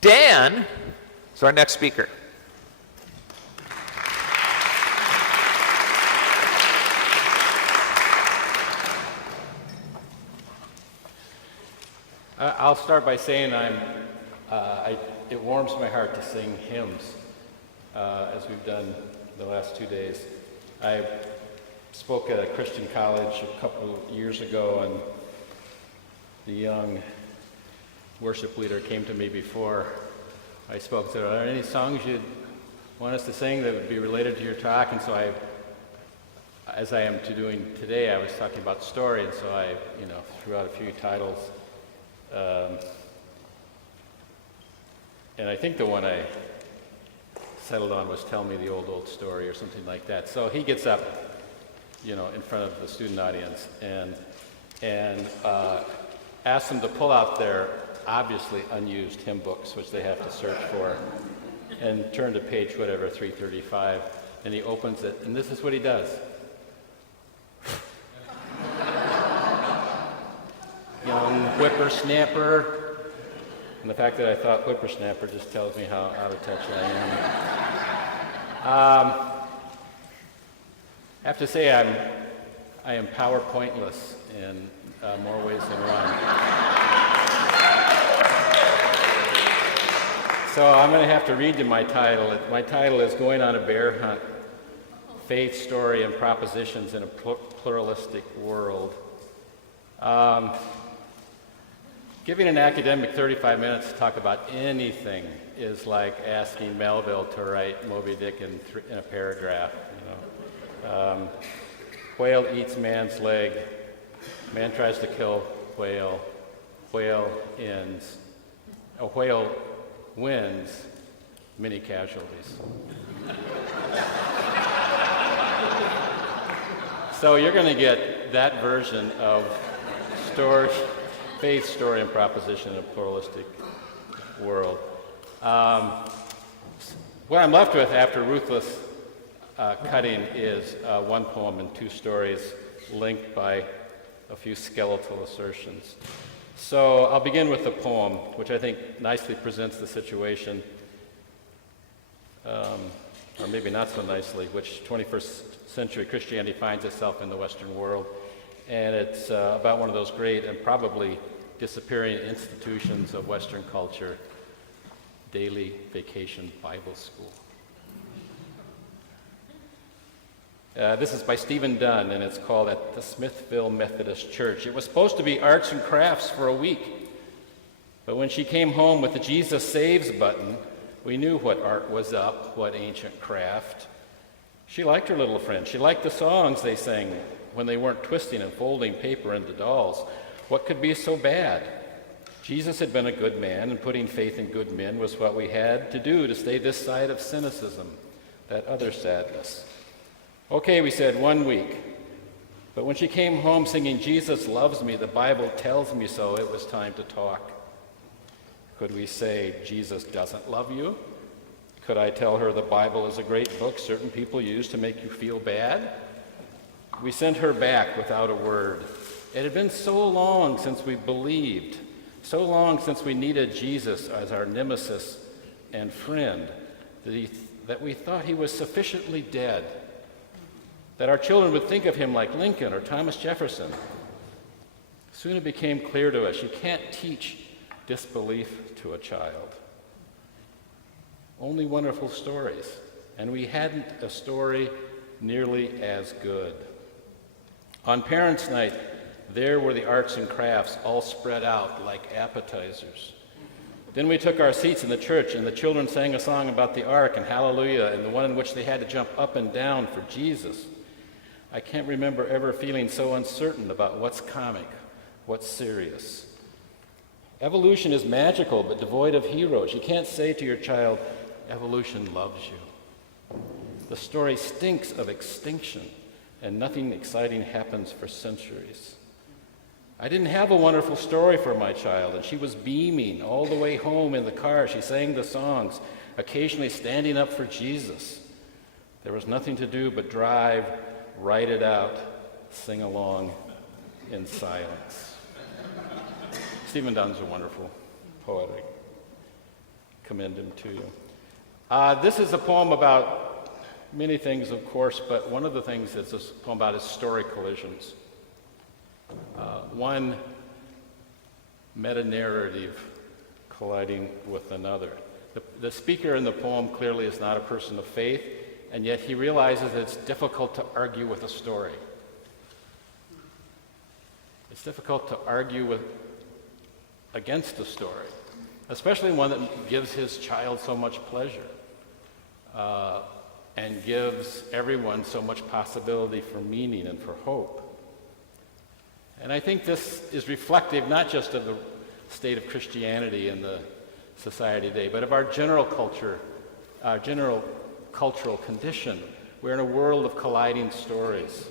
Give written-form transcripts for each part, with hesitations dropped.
Dan is our next speaker. I'll start by saying it warms my heart to sing hymns, as we've done the last 2 days. I spoke at a Christian college a couple of years ago, and the young worship leader came to me before I spoke and said, "Are there any songs you'd want us to sing that would be related to your talk?" And so as I am doing today, I was talking about story, and so I threw out a few titles. And I think the one I settled on was "Tell Me the Old Story" or something like that. So he gets up, in front of the student audience and asks them to pull out their obviously unused hymn books, which they have to search for, and turn to page 335, and he opens it, and this is what he does. Young whippersnapper. And the fact that I thought whippersnapper just tells me how out of touch I am. I have to say I am PowerPointless in more ways than one. So I'm going to have to read you my title. My title is "Going on a Bear Hunt: Faith, Story, and Propositions in a Pluralistic World." Giving an academic 35 minutes to talk about anything is like asking Melville to write Moby Dick in a paragraph. Whale eats man's leg. Man tries to kill whale. Whale ends. A whale wins. Many casualties. So you're going to get that version of faith, story, and proposition in a pluralistic world. What I'm left with after ruthless cutting is one poem and 2 stories linked by a few skeletal assertions. So I'll begin with the poem, which I think nicely presents the situation, or maybe not so nicely, which 21st century Christianity finds itself in the Western world. And it's about one of those great and probably disappearing institutions of Western culture, Daily Vacation Bible School. This is by Stephen Dunn, and it's called "At the Smithville Methodist Church." It was supposed to be arts and crafts for a week, but when she came home with the "Jesus Saves" button, we knew what art was up, what ancient craft. She liked her little friend. She liked the songs they sang when they weren't twisting and folding paper into dolls. What could be so bad? Jesus had been a good man, and putting faith in good men was what we had to do to stay this side of cynicism, that other sadness. Okay, we said, 1 week. But when she came home singing "Jesus loves me, the Bible tells me so," it was time to talk. Could we say, "Jesus doesn't love you"? Could I tell her the Bible is a great book certain people use to make you feel bad? We sent her back without a word. It had been so long since we believed, so long since we needed Jesus as our nemesis and friend, that we thought he was sufficiently dead, that our children would think of him like Lincoln or Thomas Jefferson. Soon it became clear to us, you can't teach disbelief to a child. Only wonderful stories, and we hadn't a story nearly as good. On Parents' Night, there were the arts and crafts all spread out like appetizers. Then we took our seats in the church, and the children sang a song about the ark and hallelujah, and the one in which they had to jump up and down for Jesus. I can't remember ever feeling so uncertain about what's comic, what's serious. Evolution is magical but devoid of heroes. You can't say to your child, "Evolution loves you." The story stinks of extinction, and nothing exciting happens for centuries. I didn't have a wonderful story for my child, and she was beaming all the way home in the car. She sang the songs, occasionally standing up for Jesus. There was nothing to do but drive, write it out, sing along in silence. Stephen Dunn's a wonderful poet. commend him to you. This is a poem about many things, of course, but one of the things it's a poem about is story collisions. One meta-narrative colliding with another. The speaker in the poem clearly is not a person of faith, and yet he realizes that it's difficult to argue with a story. It's difficult to argue against a story, especially one that gives his child so much pleasure and gives everyone so much possibility for meaning and for hope. And I think this is reflective not just of the state of Christianity in the society today, but of our general culture, our general cultural condition. We're in a world of colliding stories.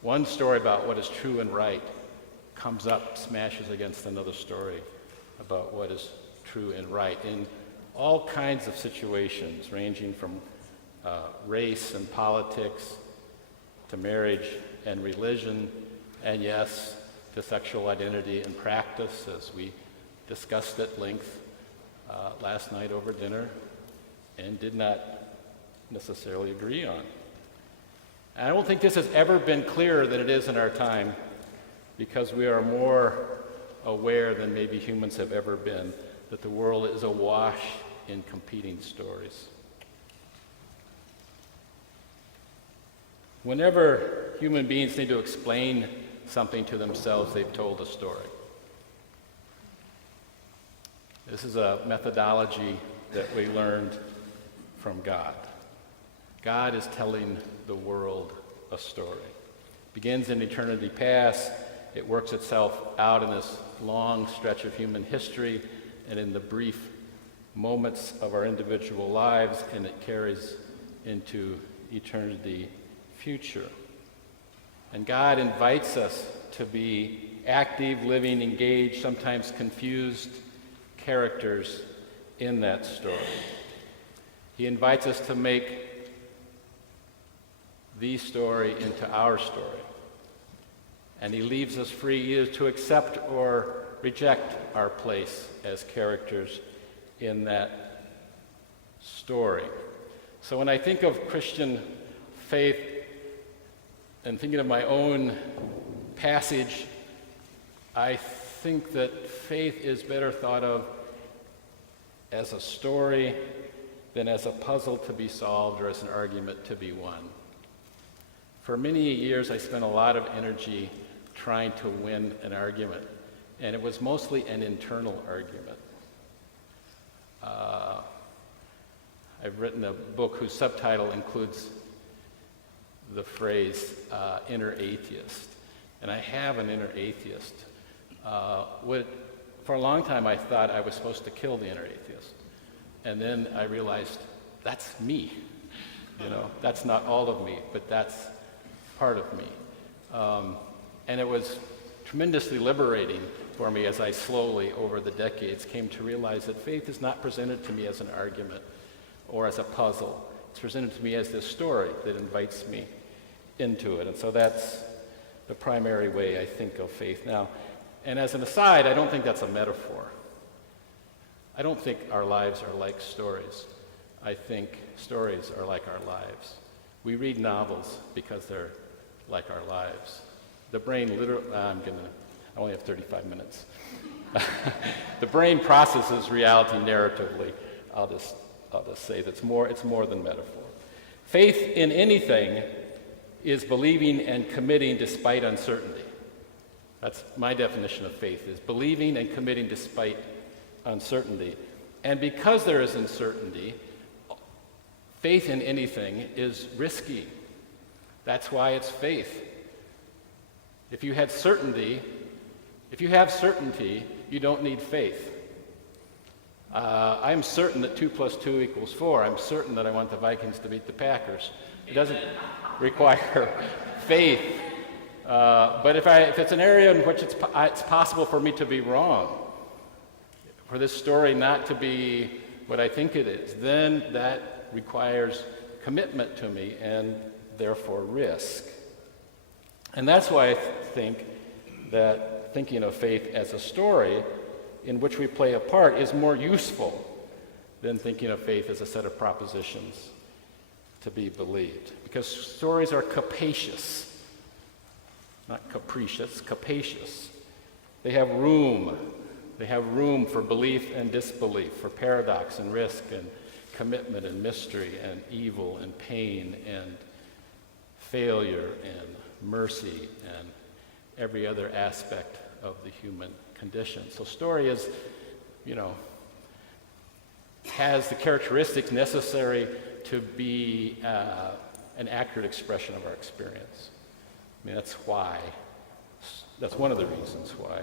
One story about what is true and right comes up, smashes against another story about what is true and right in all kinds of situations, ranging from race and politics to marriage and religion, and yes, to sexual identity and practice, as we discussed at length last night over dinner and did not necessarily agree on. And I don't think this has ever been clearer than it is in our time, because we are more aware than maybe humans have ever been that the world is awash in competing stories. Whenever human beings need to explain something to themselves, they've told a story. This is a methodology that we learned from God. God is telling the world a story. It begins in eternity past. It works itself out in this long stretch of human history and in the brief moments of our individual lives, and it carries into eternity future. And God invites us to be active, living, engaged, sometimes confused characters in that story. He invites us to make the story into our story. And he leaves us free either to accept or reject our place as characters in that story. So when I think of Christian faith and thinking of my own passage, I think that faith is better thought of as a story than as a puzzle to be solved or as an argument to be won. For many years, I spent a lot of energy trying to win an argument, and it was mostly an internal argument. I've written a book whose subtitle includes the phrase inner atheist, and I have an inner atheist. For a long time, I thought I was supposed to kill the inner atheist, and then I realized that's me. That's not all of me, but that's part of me. And it was tremendously liberating for me as I slowly, over the decades, came to realize that faith is not presented to me as an argument or as a puzzle. It's presented to me as this story that invites me into it. And so that's the primary way I think of faith now. And as an aside, I don't think that's a metaphor. I don't think our lives are like stories. I think stories are like our lives. We read novels because they're like our lives. The brain literally, I only have 35 minutes. The brain processes reality narratively. I'll just say that it's more than metaphor. Faith in anything is believing and committing despite uncertainty. That's my definition of faith, is believing and committing despite uncertainty. And because there is uncertainty, faith in anything is risky. That's why it's faith. If you have certainty, you don't need faith. I'm certain that 2 + 2 = 4. I'm certain that I want the Vikings to beat the Packers. It doesn't require faith. But if it's an area in which it's possible for me to be wrong, for this story not to be what I think it is, then that requires commitment to me and therefore risk. And that's why I think that thinking of faith as a story in which we play a part is more useful than thinking of faith as a set of propositions to be believed. Because stories are capacious, not capricious, capacious. They have room. They have room for belief and disbelief, for paradox and risk and commitment and mystery and evil and pain and failure and mercy and every other aspect of the human condition. So story is, has the characteristics necessary to be an accurate expression of our experience. I mean, that's one of the reasons why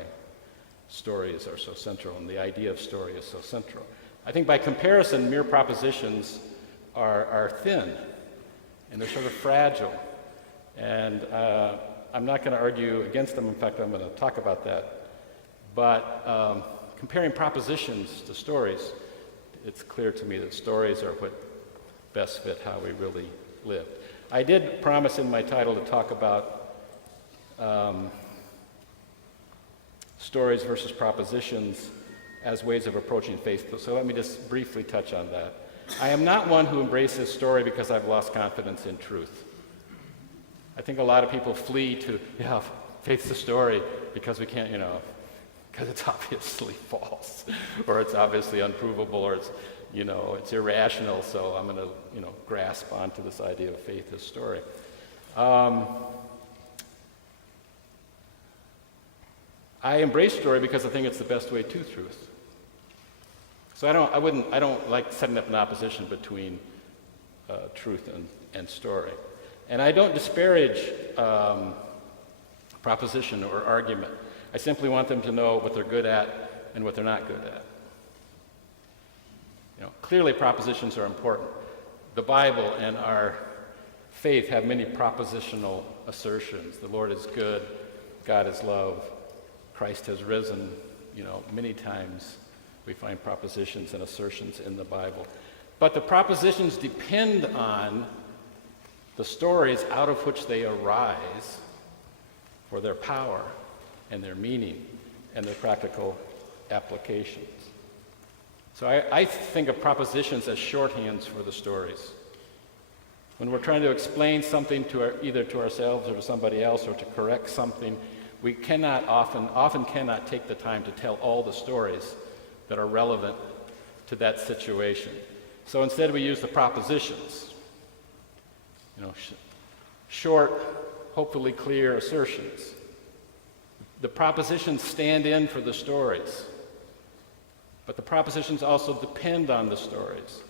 stories are so central, and the idea of story is so central. I think by comparison, mere propositions are thin, and they're sort of fragile. And I'm not going to argue against them. In fact, I'm going to talk about that. But comparing propositions to stories, it's clear to me that stories are what best fit how we really live. I did promise in my title to talk about stories versus propositions as ways of approaching faith. So let me just briefly touch on that. I am not one who embraces story because I've lost confidence in truth. I think a lot of people flee to, faith's a story because we can't, because it's obviously false, or it's obviously unprovable, or it's, it's irrational, so I'm going to, grasp onto this idea of faith as story. I embrace story because I think it's the best way to truth. So I don't like setting up an opposition between truth and story. And I don't disparage proposition or argument. I simply want them to know what they're good at and what they're not good at. Clearly propositions are important. The Bible and our faith have many propositional assertions. The Lord is good, God is love, Christ has risen. Many times we find propositions and assertions in the Bible. But the propositions depend on the stories out of which they arise for their power and their meaning and their practical applications. So I think of propositions as shorthands for the stories. When we're trying to explain something either to ourselves or to somebody else, or to correct something, we often cannot take the time to tell all the stories that are relevant to that situation. So instead we use the propositions. Short, hopefully clear assertions. The propositions stand in for the stories, but the propositions also depend on the stories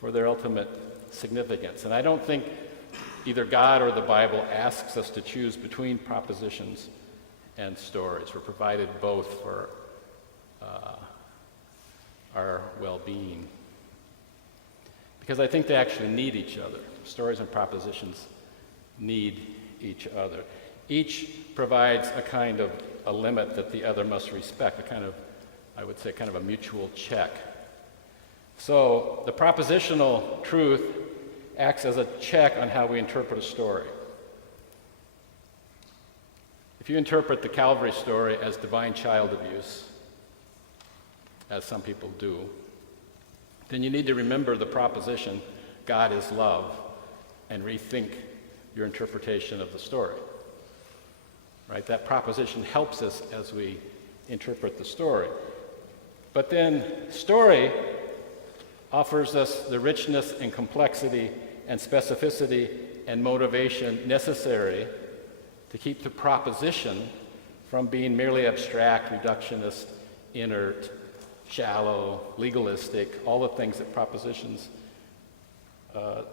for their ultimate significance. And I don't think either God or the Bible asks us to choose between propositions and stories. We're provided both for our well-being, because I think they actually need each other. Stories and propositions need each other. Each provides a kind of a limit that the other must respect, I would say, a mutual check. So the propositional truth acts as a check on how we interpret a story. If you interpret the Calvary story as divine child abuse, as some people do, then you need to remember the proposition, God is love, and rethink your interpretation of the story. Right? That proposition helps us as we interpret the story. But then story offers us the richness and complexity and specificity and motivation necessary to keep the proposition from being merely abstract, reductionist, inert, shallow, legalistic, all the things that propositions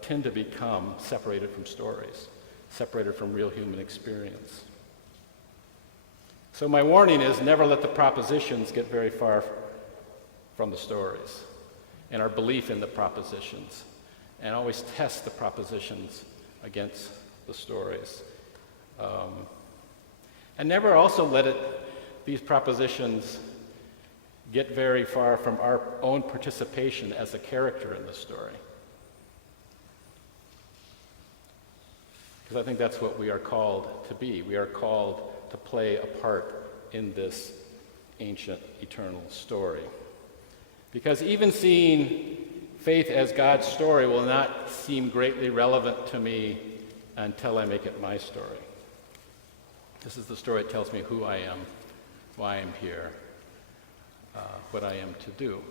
tend to become separated from stories, separated from real human experience. So my warning is never let the propositions get very far from the stories and our belief in the propositions, and always test the propositions against the stories. And never also let these propositions get very far from our own participation as a character in the story. Because I think that's what we are called to be. We are called to play a part in this ancient, eternal story. Because even seeing faith as God's story will not seem greatly relevant to me until I make it my story. This is the story that tells me who I am, why I'm here, what I am to do.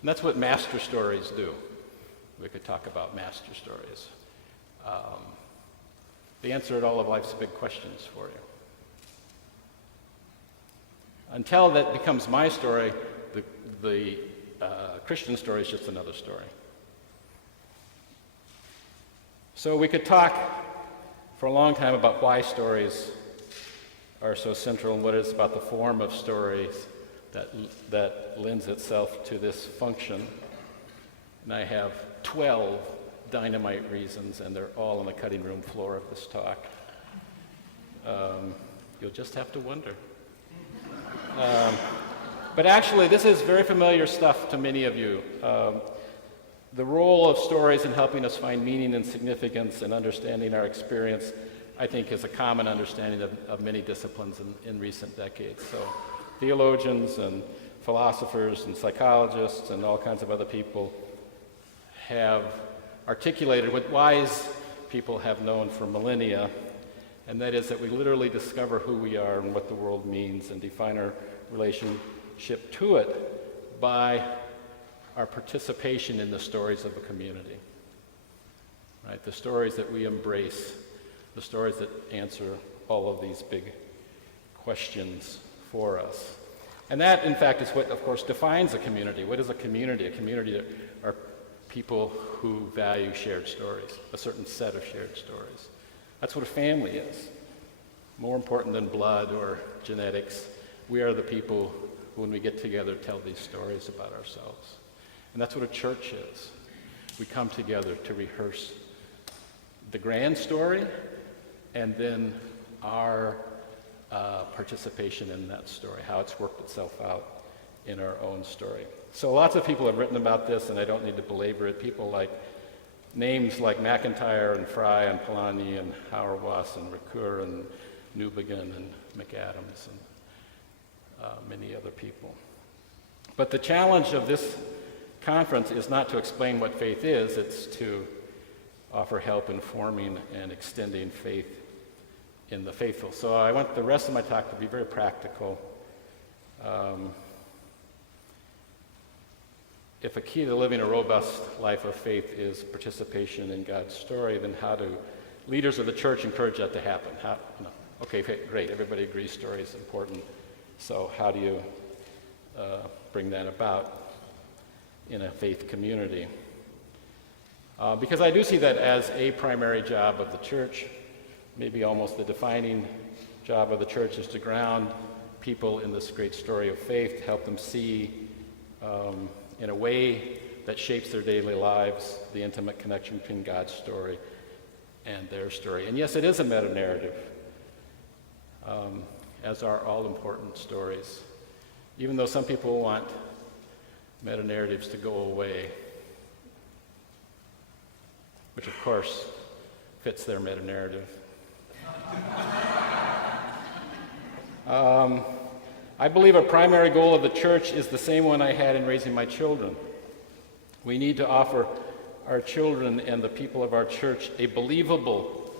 And that's what master stories do. We could talk about master stories. They answer all of life's big questions for you. Until that becomes my story, the Christian story is just another story. So we could talk for a long time about why stories are so central and what it is about the form of stories that lends itself to this function. And I have 12 dynamite reasons, and they're all on the cutting room floor of this talk. You'll just have to wonder. But actually, this is very familiar stuff to many of you. The role of stories in helping us find meaning and significance and understanding our experience, I think, is a common understanding of many disciplines in recent decades. So theologians and philosophers and psychologists and all kinds of other people have articulated what wise people have known for millennia, and that is that we literally discover who we are and what the world means and define our relationship to it by our participation in the stories of a community. Right? The stories that we embrace, the stories that answer all of these big questions for us. And that, in fact, is what, of course, defines a community. What is a community? A community are people who value shared stories, a certain set of shared stories. That's what a family is. More important than blood or genetics, we are the people who, when we get together, tell these stories about ourselves. And that's what a church is. We come together to rehearse the grand story and then our participation in that story, how it's worked itself out in our own story. So lots of people have written about this, and I don't need to belabor it. People like names like McIntyre and Fry and Polanyi and Hauerwas and Ricoeur and Newbegin and McAdams and many other people. But the challenge of this conference is not to explain what faith is, it's to offer help in forming and extending faith in the faithful. So I want the rest of my talk to be very practical. If a key to living a robust life of faith is participation in God's story, then how do leaders of the church encourage that to happen? Okay, great, everybody agrees story is important. So how do you bring that about in a faith community? Because I do see that as a primary job of the church, maybe almost the defining job of the church is to ground people in this great story of faith, to help them see in a way that shapes their daily lives the intimate connection between God's story and their story. And yes, it is a meta-narrative, as are all important stories. Even though some people want meta-narratives to go away, which of course fits their meta-narrative. I believe a primary goal of the church is the same one I had in raising my children. We need to offer our children and the people of our church a believable,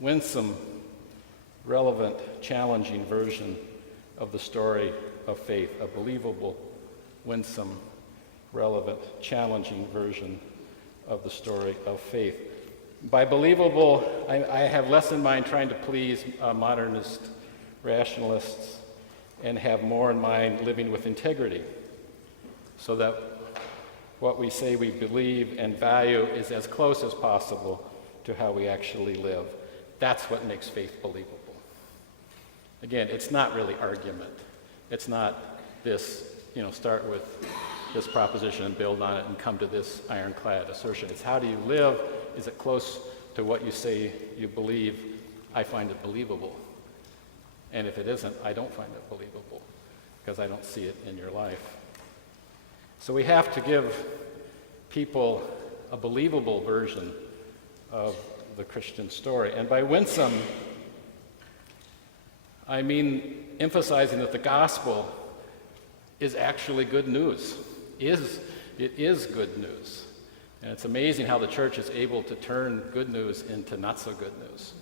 winsome, relevant, challenging version of the story of faith. A believable, winsome, relevant, challenging version of the story of faith. By believable, I have less in mind trying to please modernist rationalists and have more in mind living with integrity, so that what we say we believe and value is as close as possible to how we actually live. That's what makes faith believable. Again, it's not really argument. It's not this, start with this proposition and build on it and come to this ironclad assertion. It's how do you live? Is it close to what you say you believe? I find it believable. And if it isn't, I don't find it believable because I don't see it in your life. So we have to give people a believable version of the Christian story. And by winsome, I mean emphasizing that the gospel is actually good news. It is good news. And it's amazing how the church is able to turn good news into not so good news.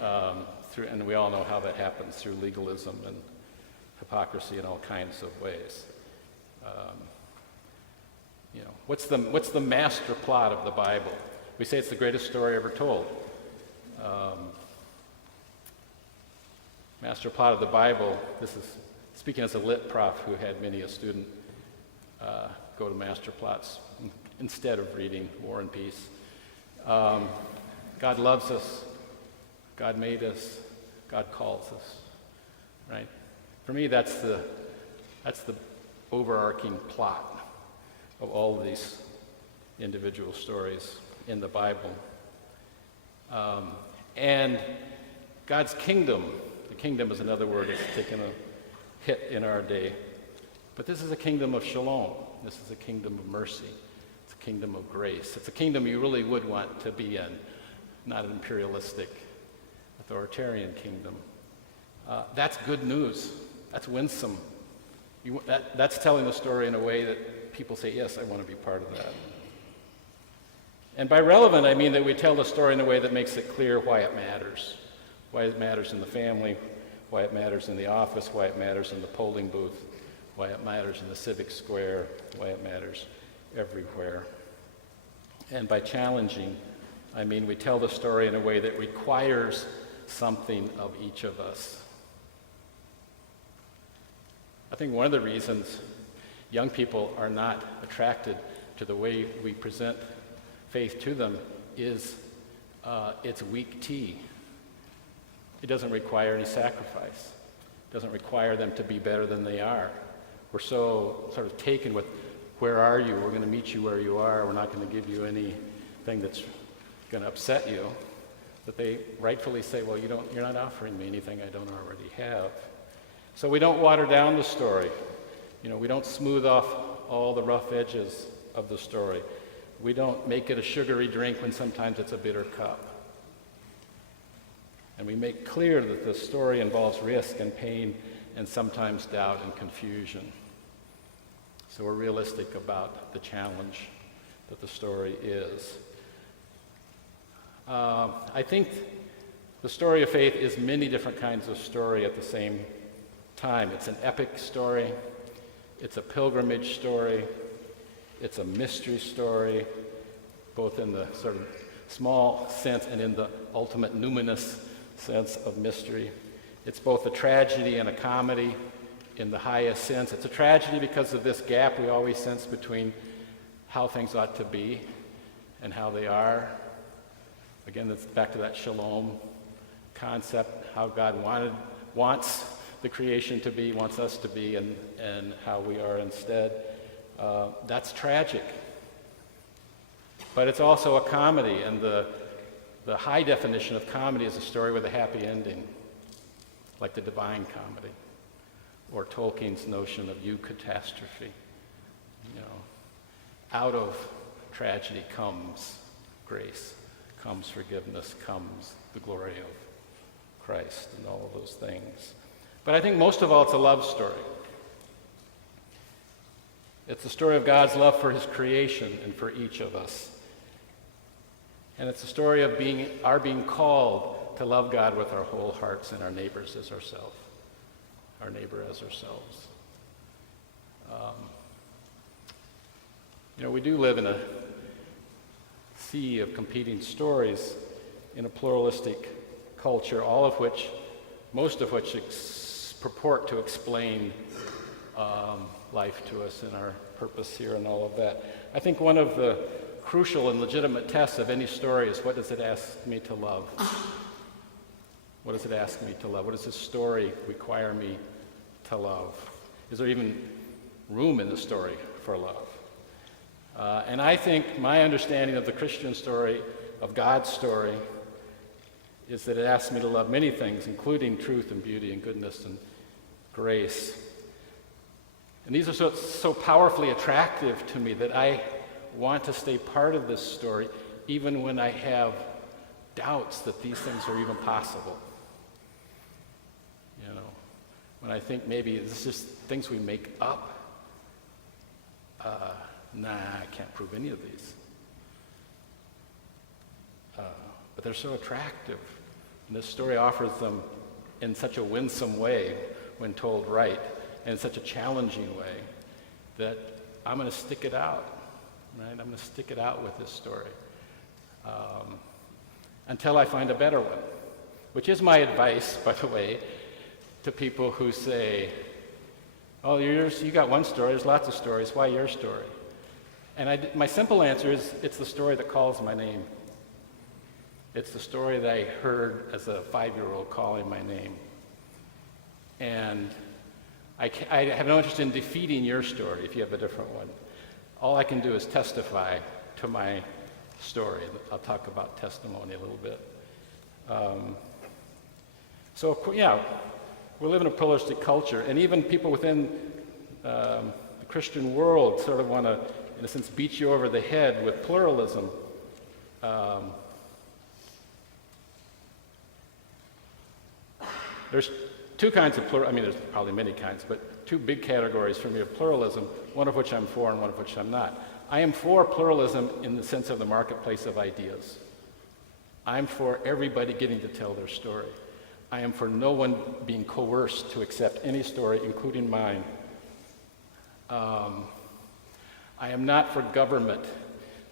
And we all know how that happens through legalism and hypocrisy in all kinds of ways. What's the master plot of the Bible? We say it's the greatest story ever told. Master plot of the Bible, this is speaking as a lit prof who had many a student go to master plots instead of reading War and Peace. God loves us. God made us. God calls us. Right? For me, that's the overarching plot of all of these individual stories in the Bible. And God's kingdom, the kingdom is another word that's taken a hit in our day, but this is a kingdom of shalom. This is a kingdom of mercy. It's a kingdom of grace. It's a kingdom you really would want to be in, not an imperialistic, authoritarian kingdom. That's good news. That's winsome. That's telling the story in a way that people say, yes, I want to be part of that. And by relevant, I mean that we tell the story in a way that makes it clear why it matters. Why it matters in the family, why it matters in the office, why it matters in the polling booth, why it matters in the civic square, why it matters everywhere. And by challenging, I mean we tell the story in a way that requires something of each of us. I think one of the reasons young people are not attracted to the way we present faith to them is it's weak tea. It doesn't require any sacrifice. It doesn't require them to be better than they are. We're so sort of taken with, where are you? We're going to meet you where you are. We're not going to give you anything that's going to upset you. That they rightfully say, well, you're not offering me anything I don't already have. So we don't water down the story. We don't smooth off all the rough edges of the story. We don't make it a sugary drink when sometimes it's a bitter cup. And we make clear that the story involves risk and pain and sometimes doubt and confusion. So we're realistic about the challenge that the story is. I think the story of faith is many different kinds of story at the same time. It's an epic story. It's a pilgrimage story. It's a mystery story, both in the sort of small sense and in the ultimate numinous sense of mystery. It's both a tragedy and a comedy in the highest sense. It's a tragedy because of this gap we always sense between how things ought to be and how they are. Again, it's back to that shalom concept, how God wants the creation to be, wants us to be, and how we are instead. That's tragic. But it's also a comedy, and the high definition of comedy is a story with a happy ending, like the Divine Comedy, or Tolkien's notion of eucatastrophe. Out of tragedy comes grace, comes forgiveness, comes the glory of Christ, and all of those things. But I think most of all, it's a love story. It's the story of God's love for his creation and for each of us. And it's a story of our being called to love God with our whole hearts and our neighbors as ourselves, our neighbor as ourselves. We do live in a sea of competing stories in a pluralistic culture, most of which purport to explain life to us and our purpose here and all of that. I think one of the crucial and legitimate tests of any story is, what does it ask me to love? What does it ask me to love? What does this story require me to love? Is there even room in the story for love? And I think my understanding of the Christian story, of God's story, is that it asks me to love many things, including truth and beauty and goodness and grace. And these are so powerfully attractive to me that I want to stay part of this story, even when I have doubts that these things are even possible. when I think maybe it's just things we make up. I can't prove any of these. But they're so attractive. And this story offers them in such a winsome way when told right, and in such a challenging way, that I'm going to stick it out, right? I'm going to stick it out with this story until I find a better one, which is my advice, by the way, to people who say, oh, you got one story, there's lots of stories, why your story? And my simple answer is, it's the story that calls my name. It's the story that I heard as a 5-year-old calling my name. And I have no interest in defeating your story if you have a different one. All I can do is testify to my story. I'll talk about testimony a little bit. We live in a pluralistic culture, and even people within the Christian world sort of want to, in a sense, beat you over the head with pluralism. There's two kinds of there's probably many kinds, but two big categories for me of pluralism, one of which I'm for and one of which I'm not. I am for pluralism in the sense of the marketplace of ideas. I'm for everybody getting to tell their story. I am for no one being coerced to accept any story, including mine. I am not for government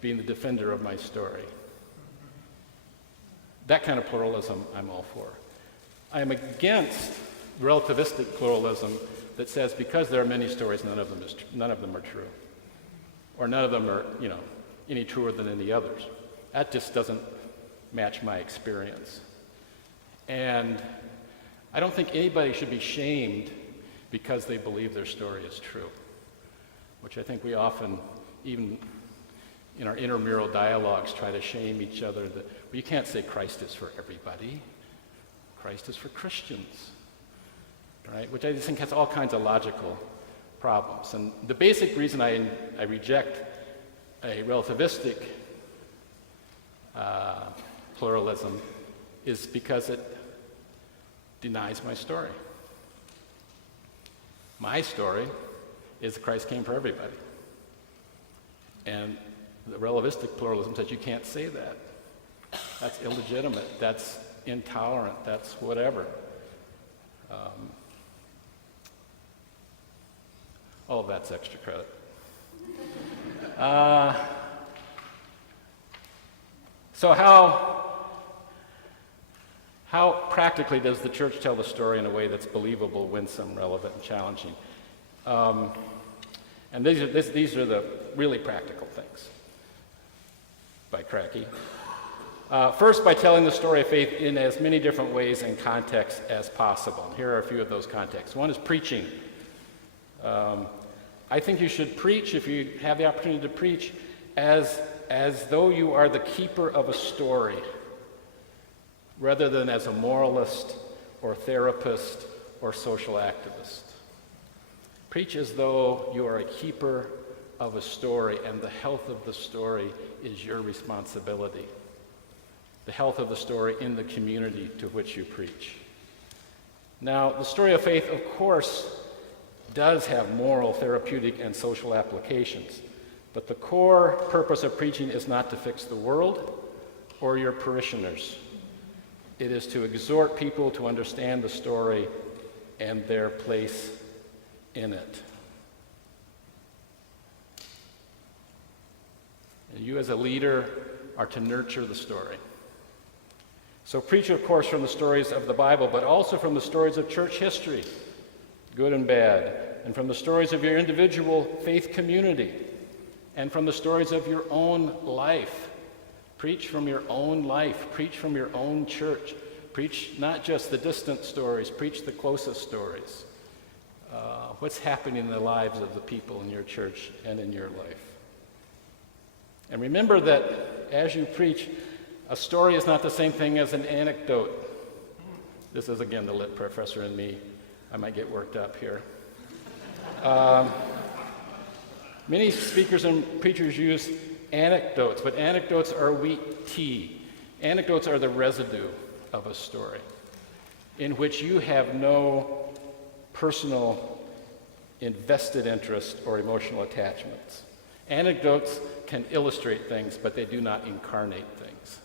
being the defender of my story. That kind of pluralism I'm all for. I am against relativistic pluralism that says because there are many stories, none of them are true, or none of them are, any truer than any others. That just doesn't match my experience. And I don't think anybody should be shamed because they believe their story is true, which I think we often, even in our intramural dialogues, try to shame each other that, well, you can't say Christ is for everybody. Christ is for Christians, right? Which I just think has all kinds of logical problems. And the basic reason I reject a relativistic pluralism is because it denies my story. My story is that Christ came for everybody. And the relativistic pluralism says you can't say that. That's illegitimate. That's intolerant. That's whatever. All of that's extra credit. So how practically does the church tell the story in a way that's believable, winsome, relevant, and challenging? And these are the really practical things by Cracky. First, by telling the story of faith in as many different ways and contexts as possible. And here are a few of those contexts. One is preaching. I think you should preach, if you have the opportunity to preach, as though you are the keeper of a story, rather than as a moralist or therapist or social activist. Preach as though you are a keeper of a story, and the health of the story is your responsibility. The health of the story in the community to which you preach. Now, the story of faith, of course, does have moral, therapeutic, and social applications, but the core purpose of preaching is not to fix the world or your parishioners. It is to exhort people to understand the story and their place in it. And you as a leader are to nurture the story. So preach, of course, from the stories of the Bible, but also from the stories of church history, good and bad, and from the stories of your individual faith community, and from the stories of your own life. Preach from your own life. Preach from your own church. Preach not just the distant stories, preach the closest stories. What's happening in the lives of the people in your church and in your life. And remember that as you preach, a story is not the same thing as an anecdote. This is, again, the lit professor in me. I might get worked up here. Many speakers and preachers use anecdotes, but anecdotes are weak tea. Anecdotes are the residue of a story in which you have no personal invested interest or emotional attachments. Anecdotes can illustrate things, but they do not incarnate things.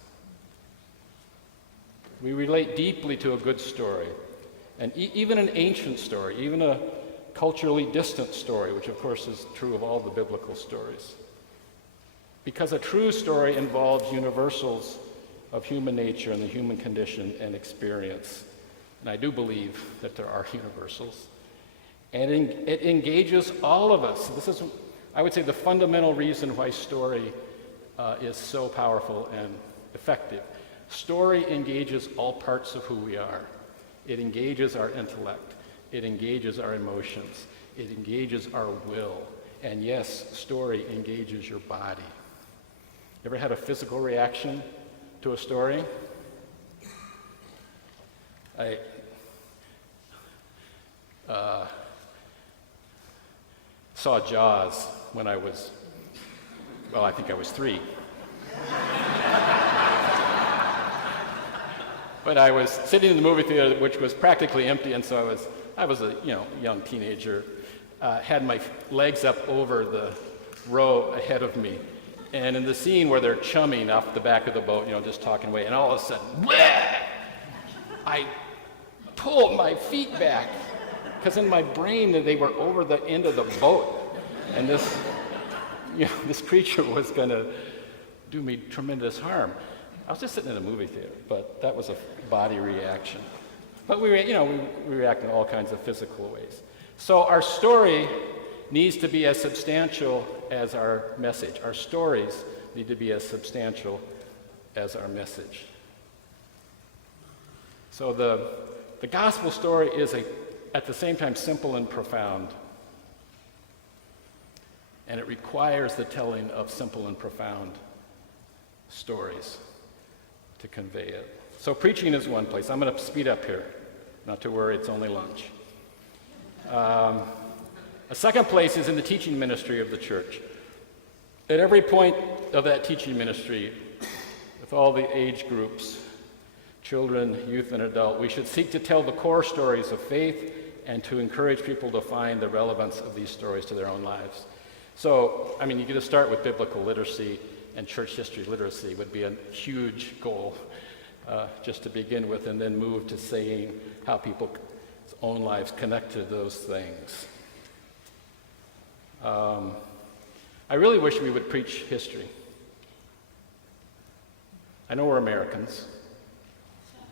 We relate deeply to a good story, and even an ancient story, even a culturally distant story, which of course is true of all the biblical stories. Because a true story involves universals of human nature and the human condition and experience. And I do believe that there are universals. And it engages all of us. This is, I would say, the fundamental reason why story is so powerful and effective. Story engages all parts of who we are. It engages our intellect. It engages our emotions. It engages our will. And yes, story engages your body. Ever had a physical reaction to a story? I saw Jaws when I was, well, I think I was 3. But I was sitting in the movie theater, which was practically empty, and so I was a young teenager, had my legs up over the row ahead of me, and in the scene where they're chumming off the back of the boat, just talking away, and all of a sudden, bleh! I pulled my feet back, because in my brain they were over the end of the boat, and this creature was going to do me tremendous harm. I was just sitting in a movie theater, but that was a body reaction. But we react in all kinds of physical ways. So our story needs to be as substantial as our message. Our stories need to be as substantial as our message. So the gospel story is at the same time simple and profound. And it requires the telling of simple and profound stories to convey it. So preaching is one place. I'm going to speed up here. Not to worry, it's only lunch. A second place is in the teaching ministry of the church. At every point of that teaching ministry, with all the age groups, children, youth, and adult, we should seek to tell the core stories of faith and to encourage people to find the relevance of these stories to their own lives. So, you get to start with biblical literacy, and church history literacy would be a huge goal just to begin with, and then move to saying how people's own lives connect to those things. I really wish we would preach history. I know we're Americans,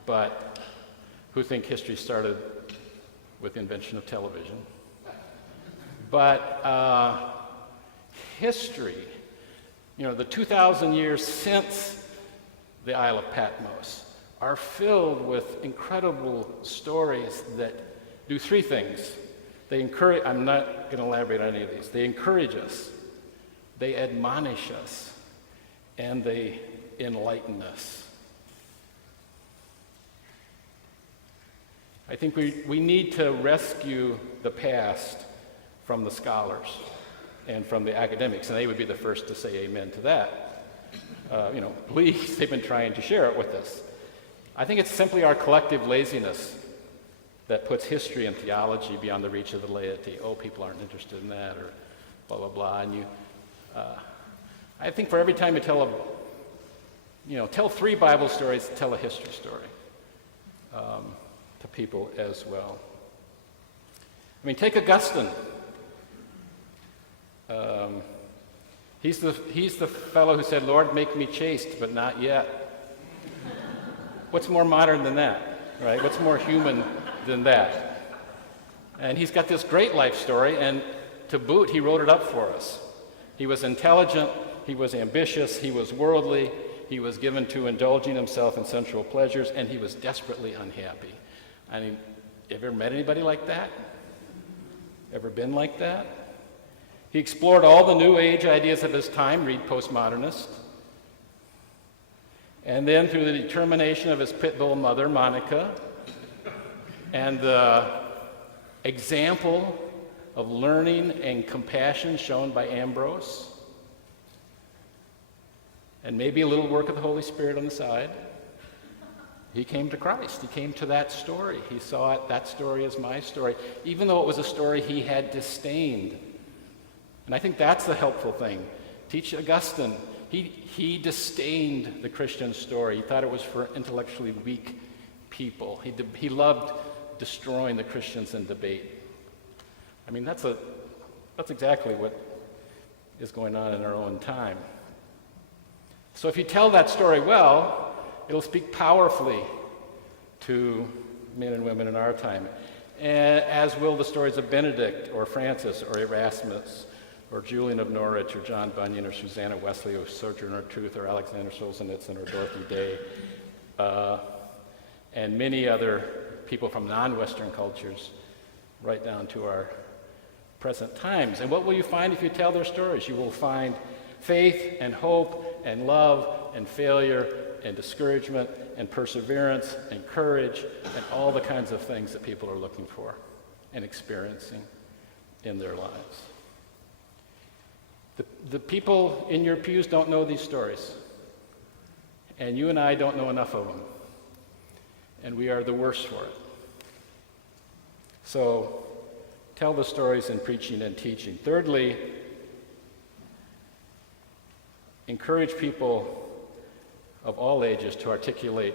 but who think history started with the invention of television. But history, the 2,000 years since the Isle of Patmos are filled with incredible stories that do 3 things. They encourage, I'm not going to elaborate on any of these. They encourage us, they admonish us, and they enlighten us. I think we need to rescue the past from the scholars and from the academics, and they would be the first to say amen to that. Please, they've been trying to share it with us. I think it's simply our collective laziness that puts history and theology beyond the reach of the laity. Oh, people aren't interested in that, or blah, blah, blah. And I think for every time you tell 3 Bible stories, tell a history story to people as well. Take Augustine. He's the fellow who said, "Lord, make me chaste, but not yet." What's more modern than that, right? What's more human than that? And he's got this great life story, and to boot, he wrote it up for us. He was intelligent, he was ambitious, he was worldly, he was given to indulging himself in sensual pleasures, and he was desperately unhappy. Ever met anybody like that? Ever been like that? He explored all the New Age ideas of his time, read postmodernist. And then through the determination of his pit bull mother, Monica, and the example of learning and compassion shown by Ambrose, and maybe a little work of the Holy Spirit on the side, he came to Christ. He came to that story. He saw it, that story is my story, even though it was a story he had disdained. And I think that's the helpful thing. Teach Augustine. He disdained the Christian story. He thought it was for intellectually weak people. He loved destroying the Christians in debate. I mean, that's exactly what is going on in our own time. So if you tell that story well, it'll speak powerfully to men and women in our time, as will the stories of Benedict or Francis or Erasmus or Julian of Norwich or John Bunyan or Susanna Wesley or Sojourner Truth or Alexander Solzhenitsyn or Dorothy Day, and many other people from non-Western cultures right down to our present times. And what will you find if you tell their stories? You will find faith and hope and love and failure and discouragement and perseverance and courage and all the kinds of things that people are looking for and experiencing in their lives. The people in your pews don't know these stories, and you and I don't know enough of them, and we are the worse for it. So tell the stories in preaching and teaching. Thirdly, encourage people of all ages to articulate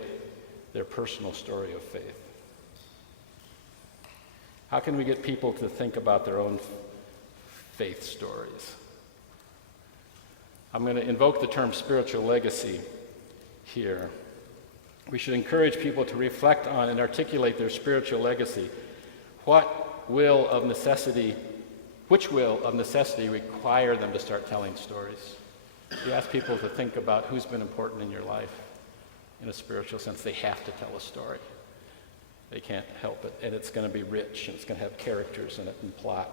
their personal story of faith. How can we get people to think about their own faith stories? I'm going to invoke the term spiritual legacy here. We should encourage people to reflect on and articulate their spiritual legacy. Which will of necessity require them to start telling stories? You ask people to think about who's been important in your life in a spiritual sense. They have to tell a story. They can't help it. And it's going to be rich, and it's going to have characters in it and plot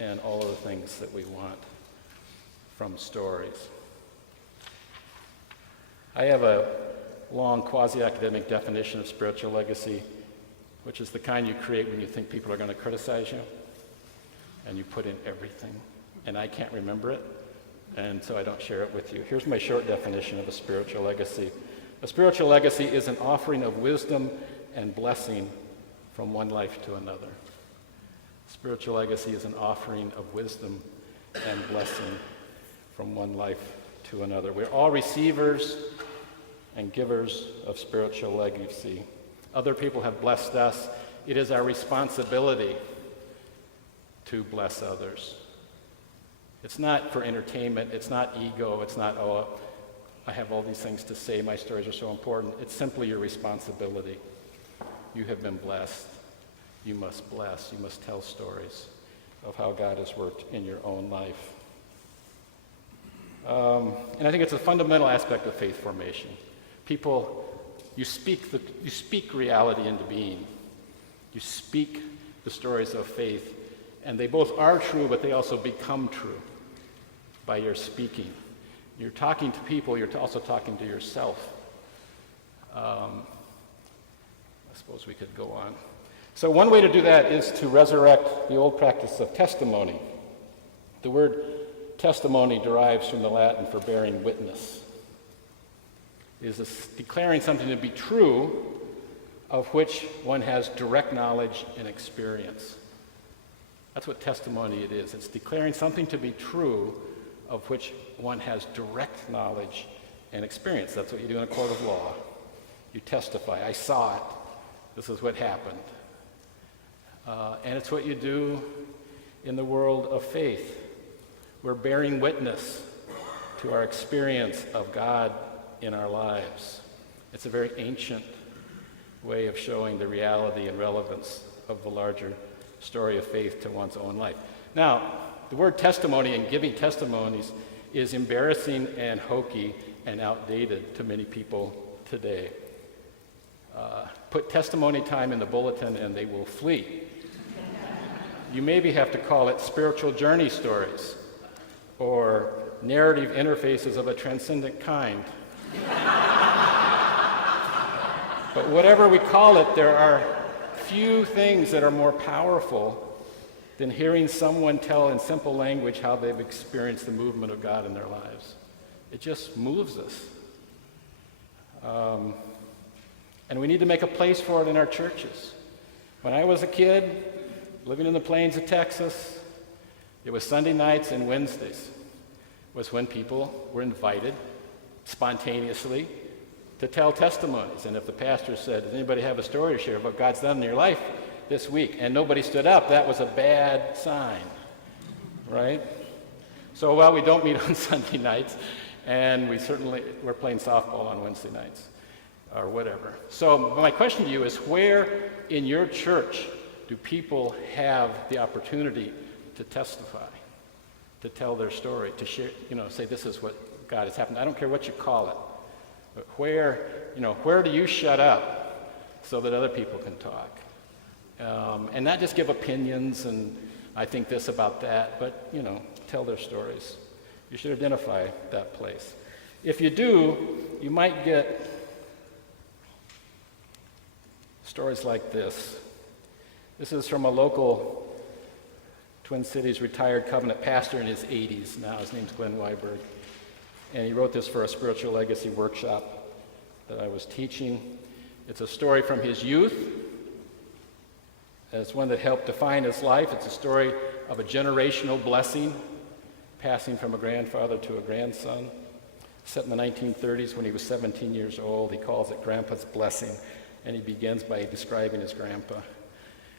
and all of the things that we want from stories. I have a long quasi-academic definition of spiritual legacy, which is the kind you create when you think people are going to criticize you, and you put in everything. And I can't remember it, and so I don't share it with you. Here's my short definition of a spiritual legacy. A spiritual legacy is an offering of wisdom and blessing from one life to another. Spiritual legacy is an offering of wisdom and blessing from one life to another. We're all receivers and givers of spiritual legacy. Other people have blessed us. It is our responsibility to bless others. It's not for entertainment. It's not ego. It's not, oh, I have all these things to say. My stories are so important. It's simply your responsibility. You have been blessed. You must bless. You must tell stories of how God has worked in your own life. And I think it's a fundamental aspect of faith formation. People, you speak reality into being. You speak the stories of faith, and they both are true, but they also become true by your speaking. You're talking to people, you're also talking to yourself. I suppose we could go on. So one way to do that is to resurrect the old practice of testimony. The word testimony derives from the Latin for bearing witness. It is declaring something to be true of which one has direct knowledge and experience. That's what testimony it is. It's declaring something to be true of which one has direct knowledge and experience. That's what you do in a court of law. You testify. I saw it. This is what happened. And it's what you do in the world of faith. We're bearing witness to our experience of God in our lives. It's a very ancient way of showing the reality and relevance of the larger story of faith to one's own life. Now, the word testimony and giving testimonies is embarrassing and hokey and outdated to many people today. Put testimony time in the bulletin and they will flee. You maybe have to call it spiritual journey stories or narrative interfaces of a transcendent kind. But whatever we call it, there are few things that are more powerful than hearing someone tell in simple language how they've experienced the movement of God in their lives. It just moves us. And we need to make a place for it in our churches. When I was a kid, living in the plains of Texas, it was Sunday nights and Wednesdays was when people were invited spontaneously to tell testimonies. And if the pastor said, does anybody have a story to share about what God's done in your life this week? And nobody stood up, that was a bad sign, right? So while we don't meet on Sunday nights, and we're playing softball on Wednesday nights, or whatever. So my question to you is, where in your church do people have the opportunity to testify, to tell their story, to share, say this is what God has happened? I don't care what you call it, but where do you shut up so that other people can talk? And not just give opinions and I think this about that, but, tell their stories. You should identify that place. If you do, you might get stories like this. This is from a local Twin Cities retired covenant pastor in his 80s now. His name's Glenn Weiberg. And he wrote this for a spiritual legacy workshop that I was teaching. It's a story from his youth. It's one that helped define his life. It's a story of a generational blessing, passing from a grandfather to a grandson. Set in the 1930s when he was 17 years old. He calls it Grandpa's Blessing. And he begins by describing his grandpa.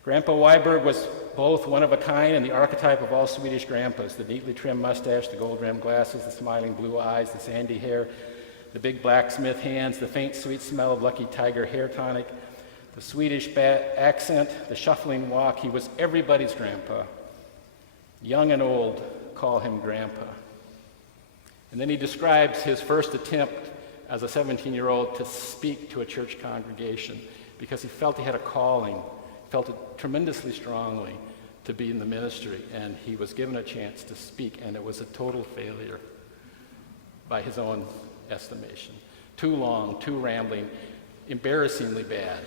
Grandpa Weiberg was both one of a kind and the archetype of all Swedish grandpas. The neatly trimmed mustache, the gold-rimmed glasses, the smiling blue eyes, the sandy hair, the big blacksmith hands, the faint sweet smell of Lucky Tiger hair tonic, the Swedish accent, the shuffling walk. He was everybody's grandpa. Young and old call him Grandpa. And then he describes his first attempt as a 17-year-old to speak to a church congregation because he felt he had a calling, felt it tremendously strongly to be in the ministry, and he was given a chance to speak, and it was a total failure by his own estimation. Too long, too rambling, embarrassingly bad.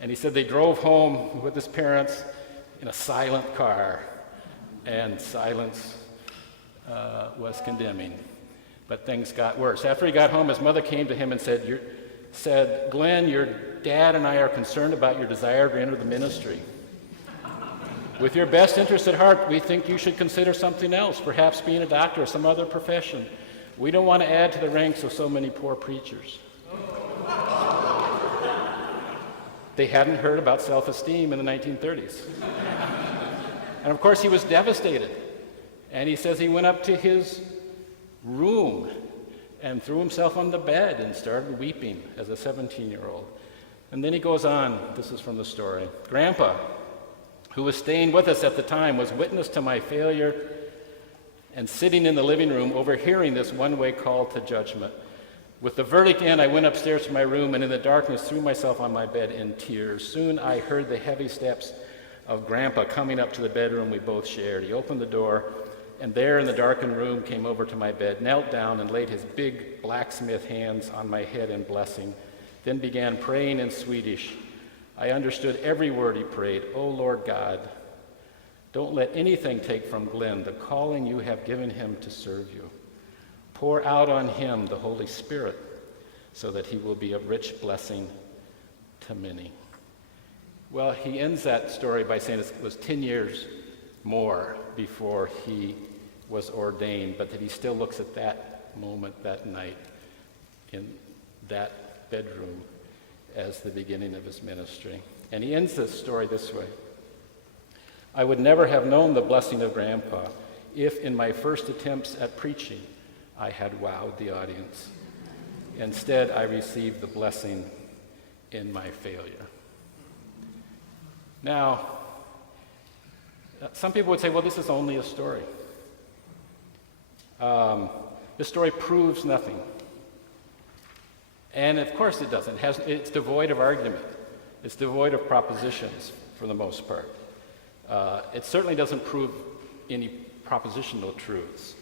And he said they drove home with his parents in a silent car, and silence was condemning. But things got worse. After he got home, his mother came to him and said, Glenn, your dad and I are concerned about your desire to enter the ministry. With your best interest at heart, we think you should consider something else, perhaps being a doctor or some other profession. We don't want to add to the ranks of so many poor preachers. They hadn't heard about self-esteem in the 1930s. And of course, he was devastated. And he says he went up to his room and threw himself on the bed and started weeping as a 17-year-old. And then he goes on, this is from the story. Grandpa, who was staying with us at the time, was witness to my failure and sitting in the living room overhearing this one-way call to judgment. With the verdict in, I went upstairs to my room and in the darkness threw myself on my bed in tears. Soon I heard the heavy steps of Grandpa coming up to the bedroom we both shared. He opened the door, and there in the darkened room came over to my bed, knelt down and laid his big blacksmith hands on my head in blessing, then began praying in Swedish. I understood every word he prayed. Oh, Lord God, don't let anything take from Glenn the calling you have given him to serve you. Pour out on him the Holy Spirit so that he will be a rich blessing to many. Well, he ends that story by saying it was 10 years more before he was ordained, but that he still looks at that moment, that night, in that bedroom as the beginning of his ministry. And he ends this story this way. I would never have known the blessing of Grandpa if in my first attempts at preaching I had wowed the audience. Instead, I received the blessing in my failure. Now, some people would say, well, this is only a story. This story proves nothing. And of course it doesn't. It's devoid of argument. It's devoid of propositions for the most part. It certainly doesn't prove any propositional truths.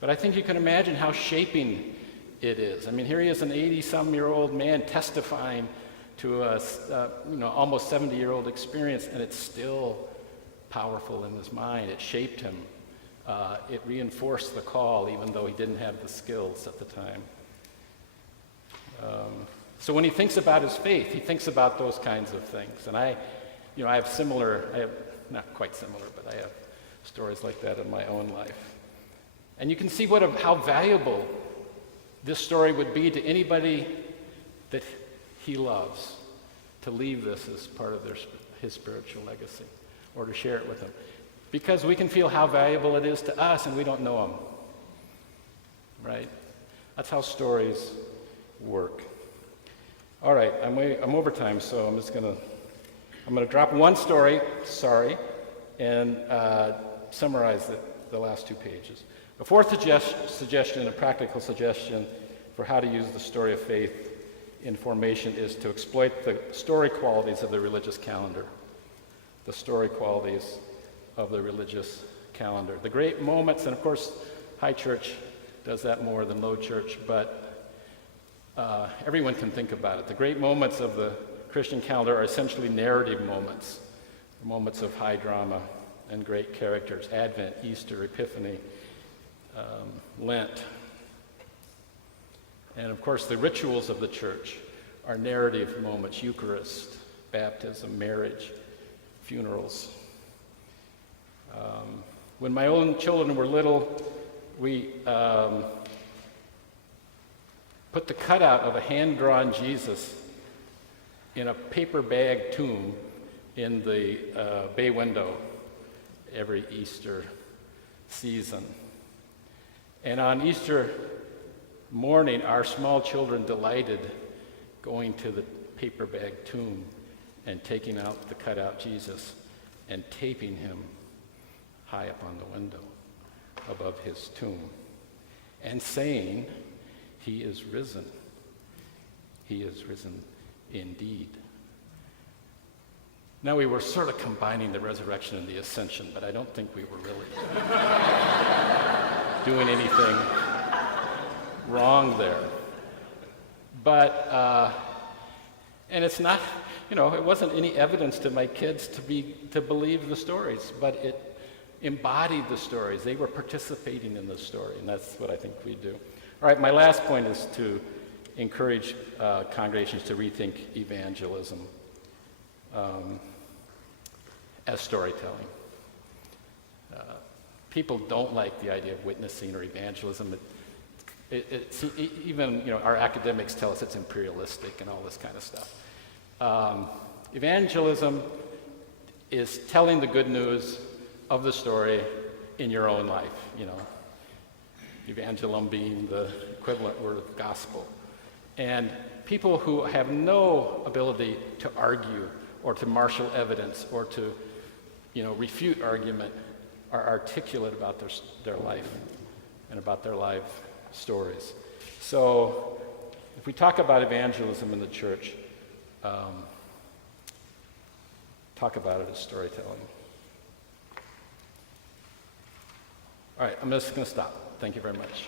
But I think you can imagine how shaping it is. I mean, here he is, an 80-some-year-old man testifying to a almost 70-year-old experience, and it's still powerful in his mind. It shaped him. It reinforced the call, even though he didn't have the skills at the time. So when he thinks about his faith, he thinks about those kinds of things. And I have not quite similar, but I have stories like that in my own life. And you can see how valuable this story would be to anybody that he loves, to leave this as part of his spiritual legacy, or to share it with them. Because we can feel how valuable it is to us and we don't know him. Right? That's how stories work. All right, I'm over time, so I'm going to drop one story, and summarize the last 2 pages. A fourth suggestion, a practical suggestion for how to use the story of faith in formation is to exploit the story qualities of the religious calendar. The story qualities of the religious calendar. The great moments, and of course, High Church does that more than Low Church, but everyone can think about it. The great moments of the Christian calendar are essentially narrative moments, moments of high drama and great characters. Advent, Easter, Epiphany, Lent. And of course, the rituals of the church are narrative moments: Eucharist, baptism, marriage, funerals. When my own children were little, we put the cutout of a hand-drawn Jesus in a paper bag tomb in the bay window every Easter season. And on Easter morning, our small children delighted going to the paper bag tomb and taking out the cutout Jesus and taping him high up on the window above his tomb and saying, "He is risen. He is risen indeed." Now, we were sort of combining the resurrection and the ascension, but I don't think we were really doing anything wrong there. But, and it's not, it wasn't any evidence to my kids to believe the stories, but it embodied the stories. They were participating in the story, and that's what I think we do. All right, my last point is to encourage congregations to rethink evangelism as storytelling. People don't like the idea of witnessing or evangelism. Even our academics tell us it's imperialistic and all this kind of stuff. Evangelism is telling the good news of the story in your own life. Evangelum being the equivalent word of gospel. And people who have no ability to argue or to marshal evidence or to refute argument are articulate about their life and about their life stories. So if we talk about evangelism in the church, talk about it as storytelling. All right, I'm just going to stop. Thank you very much.